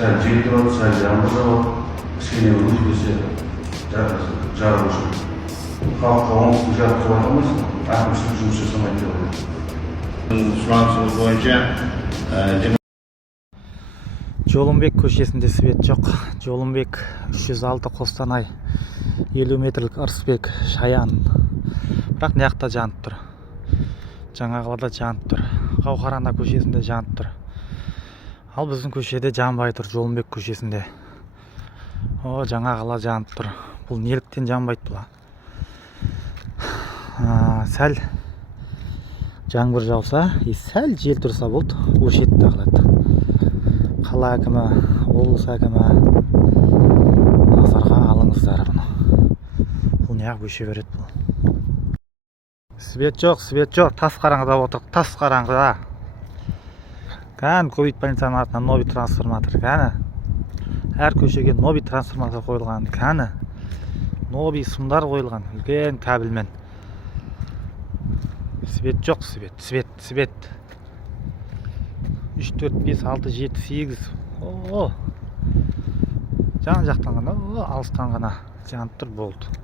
сәл жел тұрады, сәл жаңбыр жауады, кішкене өзгерсе жарық үшін. Халыққа оңтүстік жарық қоя алмайсың, әкімшілік жұмыс жасамайды деп ойлаймын. Сұранысыңыз бойынша Жолымбек көшесінде свет жоқ. Жолымбек 306 Қостанай, 50 метрлік Ырысбек, Шаян. Бірақ неяқта жанып тұр. Жаңағыларда жанып тұр. Қауқарана көшесінде жанып тұр. Ал біздің көшеде жанбай тұр, Жолымбек көшесінде. О, жаңағылар жанып тұр. Бұл неліктен жанбайды бұла? Сәл жаңбыр жауса, сәл жел тұрса болды, өшетті қалады. Қала әкімі, облыс әкімі, назарға алыңыздар бұны. Бұл неғып өше береді бұл. Свет жоқ, тас қараңғыда отырық, тас қараңғыда. Кән, ковид больницаның артынан нови трансформатор, кәні. Әр көшеге нови трансформатор қойылған, кәні. Нови сымдар қойылған, үлкен кәбілмен. Свет жоқ, свет. 3, 4, 5, 6, 7, 8. Жан жақтан ғана, алыстан ғана жанып тұр болды.